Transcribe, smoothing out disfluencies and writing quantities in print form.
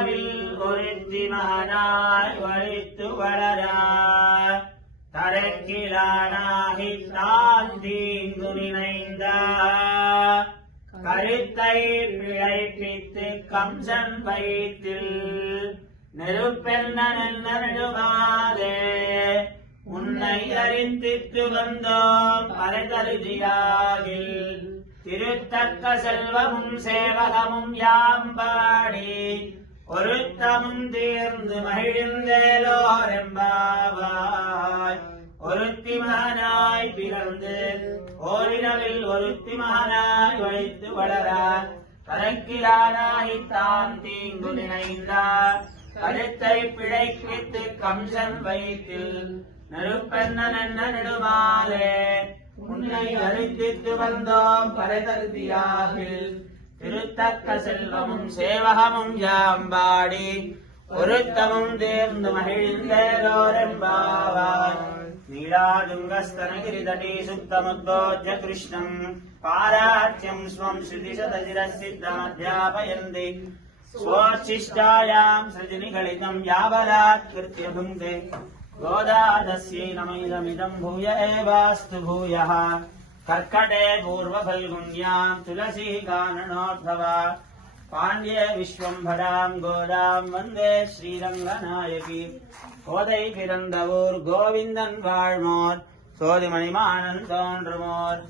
ஓரிரவில் ஒருத்தி மகனாய் வழித்து வளரார் தரக்கிலானாகி தான் தீங்கு நினைந்த கருத்தை பிழைப்பித்து கம்சன் வயிற்றில் நெருப்பென்னடுமாதே உன்னை அறிந்தித்து வந்தோம் பரதருதியாகில் திருத்தக்க செல்வமும் சேவகமும் யாம்பாடி ஒருத்தமும் தீர்ந்து மகிழ்ந்தேலோரெம்பாவாய் ஒருத்தி மகனாய் பிறந்து ஓரிரவில் ஒருத்தி மகனாய் வழித்து வளரார் கரைக்கிலானாய்த்தான் தீங்கு நினைந்தார் கருத்தை பிழைப்பித்து கம்சன் வயிற்றில் நெருப்பென்ன நெடுமாலே உன்னை அறிந்தித்து வந்தோம் பரதருதியாகில் திருத்தக்க செல்வமும் சேவகமும் யாம்பாடி ஒருத்தமும் தேர்ந்து மகிழ்ந்தேலோரெம்பாவாய் நீடாதுங்கஸ்தனகிரிதடீ சுத்தமுத்போஜ்ய கிருஷ்ணம் பாராட்யம் ஸ்வம் ஸ்ருதிசதசிரசித்தமத்யாபயந்தி स्वोच्छिष्टायां सृजनिगलितं यावदात्कृत्य भुङ्क्ते गोदादस्यै नमैदमिदं भूय एवास्तु भूयः कर्कटे पूर्वफल्गुण्यां तुलसी काननोद्भवा पाण्ड्ये विश्वम्भरां गोदां वन्दे श्रीरङ्गनायकी கோதை பிறந்தவூர் கோவிந்தன் வாழ்மோர் சோதிமணிமானன் தோன்றுமோர்